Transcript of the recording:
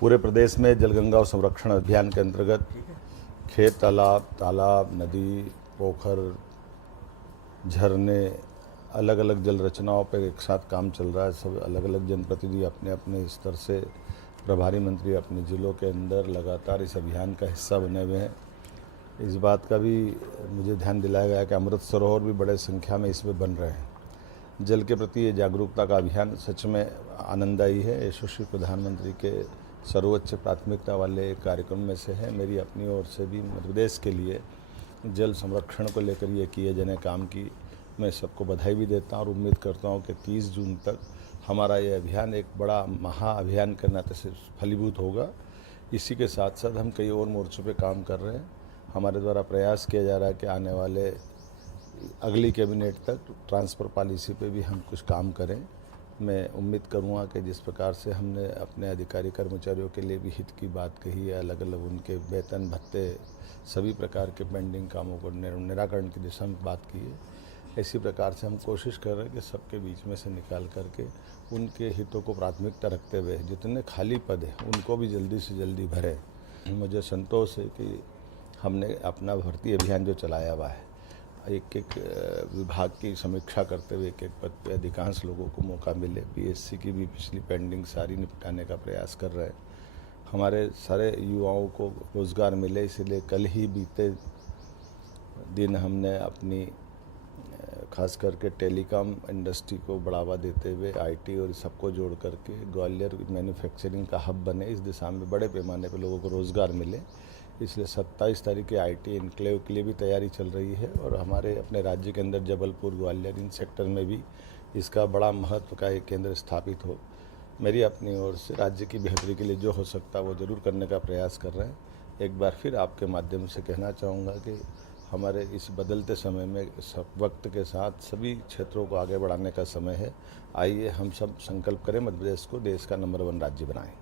पूरे प्रदेश में जलगंगा संरक्षण अभियान के अंतर्गत खेत, तालाब, नदी, पोखर, झरने, अलग अलग जल रचनाओं पर एक साथ काम चल रहा है। सब अलग अलग जनप्रतिनिधि अपने अपने स्तर से, प्रभारी मंत्री अपने जिलों के अंदर लगातार इस अभियान का हिस्सा बने हुए हैं। इस बात का भी मुझे ध्यान दिलाया गया कि अमृत सरोवर भी बड़े संख्या में इसमें बन रहे हैं। जल के प्रति ये जागरूकता का अभियान सच में आनंददायी है। यशस्वी प्रधानमंत्री के सर्वोच्च प्राथमिकता वाले कार्यक्रम में से है। मेरी अपनी ओर से भी मध्य प्रदेश के लिए जल संरक्षण को लेकर ये किए जाने काम की मैं सबको बधाई भी देता हूँ और उम्मीद करता हूँ कि 30 जून तक हमारा ये अभियान एक बड़ा महाअभियान के नाते से फलीभूत होगा। इसी के साथ साथ हम कई और मोर्चों पे काम कर रहे हैं। हमारे द्वारा प्रयास किया जा रहा है कि आने वाले अगली कैबिनेट तक ट्रांसफ़र पॉलिसी पे भी हम कुछ काम करें। मैं उम्मीद करूँगा कि जिस प्रकार से हमने अपने अधिकारी कर्मचारियों के लिए भी हित की बात कही है, अलग अलग उनके वेतन भत्ते, सभी प्रकार के पेंडिंग कामों को निराकरण की दिशा में बात की है, इसी प्रकार से हम कोशिश कर रहे हैं कि सबके बीच में से निकाल करके उनके हितों को प्राथमिकता रखते हुए जितने खाली पद हैं उनको भी जल्दी से जल्दी भरें। मुझे संतोष है कि हमने अपना भर्ती अभियान जो चलाया हुआ है, एक एक विभाग की समीक्षा करते हुए एक एक पद पे अधिकांश लोगों को मौका मिले। पीएससी की भी पिछली पेंडिंग सारी निपटाने का प्रयास कर रहे हैं। हमारे सारे युवाओं को रोज़गार मिले, इसलिए कल ही बीते दिन हमने अपनी खास करके टेलीकॉम इंडस्ट्री को बढ़ावा देते हुए आईटी और सबको जोड़ करके ग्वालियर मैन्युफैक्चरिंग का हब बने, इस दिशा में बड़े पैमाने पर लोगों को रोज़गार मिले। इसलिए 27 तारीख के आईटी इनक्लेव के लिए भी तैयारी चल रही है और हमारे अपने राज्य के अंदर जबलपुर, ग्वालियर, इन सेक्टर में भी इसका बड़ा महत्व का एक केंद्र स्थापित हो। मेरी अपनी ओर से राज्य की बेहतरी के लिए जो हो सकता है वो ज़रूर करने का प्रयास कर रहे हैं। एक बार फिर आपके माध्यम से कहना चाहूँगा कि हमारे इस बदलते समय में सब वक्त के साथ सभी क्षेत्रों को आगे बढ़ाने का समय है। आइए हम सब संकल्प करें, मध्य प्रदेश को देश का नंबर 1 राज्य बनाएं।